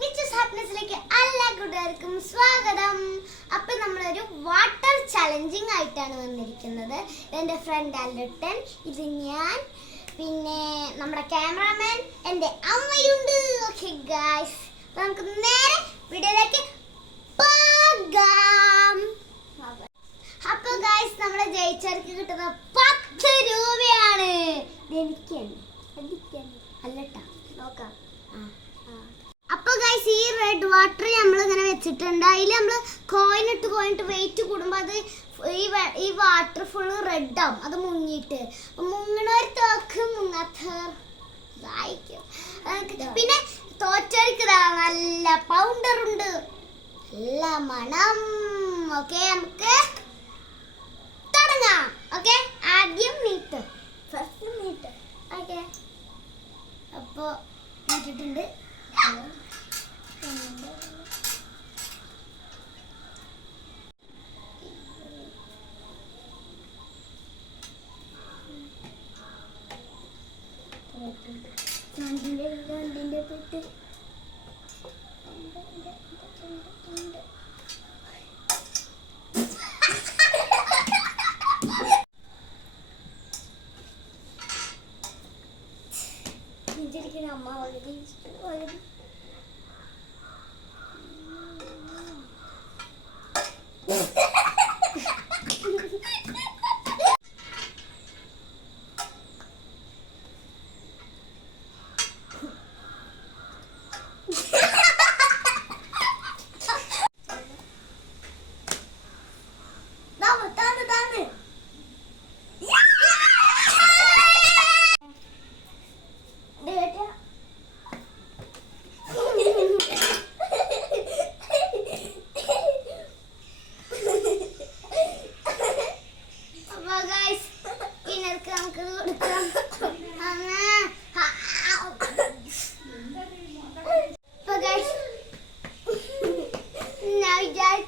മിച്ചസ് ഹാപ്പിനെസ്സിലേക്ക് എല്ലാ കൂട്ടുകാർക്കും സ്വാഗതം. അപ്പൊ നമ്മളൊരു വാട്ടർ ചലഞ്ചിങ് ആയിട്ടാണ് വന്നിരിക്കുന്നത്. എന്റെ ഫ്രണ്ട് അല്ലുട്ടൻ ഇത് ഞാൻ. പിന്നെ നമ്മുടെ ക്യാമറാമാൻ എന്റെ അമ്മയുണ്ട്. ഓക്കെ ഗായ്സ് നമുക്ക് നേരെ വീഡിയോയിലേക്ക് പോകാം. അപ്പൊ ഗായ്സ് നമ്മളെ ജയിച്ചവർക്ക് കിട്ടുന്ന പത്ത് രൂപയാണ്. നോക്കാം അപ്പൊ ഗൈസ് ഈ റെഡ് വാട്ടർ നമ്മൾ ഇങ്ങനെ വെച്ചിട്ടുണ്ട്. അതിൽ നമ്മൾ കോയിൻ ഇട്ട് കോയിൻ ഇട്ട് വെയിറ്റ് കൂടുമ്പോൾ അത് ഈ ഈ വാട്ടർ ഫുള്ള് റെഡ് ആവും. അത് മുങ്ങിയിട്ട്. മുങ്ങണവർ തോക്ക് മുങ്ങാത്തവർ പിന്നെ തോറ്റവർക്ക് നല്ല പൗണ്ടർ ഉണ്ട്. നല്ല മണം. ഓക്കെ നമുക്ക് അമ്മ വളരെ വളരെ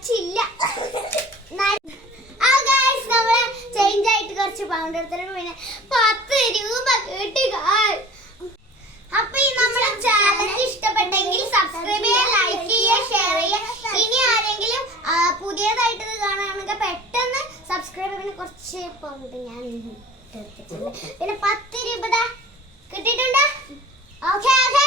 ഞാൻ വിചാരിച്ചില്ല ന- ആ guys, ചേഞ്ച് ആയിട്ട് കുറച്ച് പൗണ്ട് എടുത്തിട്ട് പിന്നെ പത്ത് രൂപ കിട്ടി. അപ്പൊ ഈ നമ്മുടെ ചാനൽ ഇഷ്ടപ്പെട്ടെങ്കിൽ സബ്സ്ക്രൈബ് ചെയ്യുക ലൈക്ക് ചെയ്യുക ഷെയർ ചെയ്യുക. ഇനി ആരെങ്കിലും പുതിയതായിട്ട് ഇത് കാണുകയാണെങ്കിൽ പെട്ടെന്ന് സബ്സ്ക്രൈബ് പിന്നെ കുറച്ച് പൗണ്ട് ഞാൻ പിന്നെ പത്ത് രൂപ കിട്ടിയിട്ടുണ്ട്? Okay okay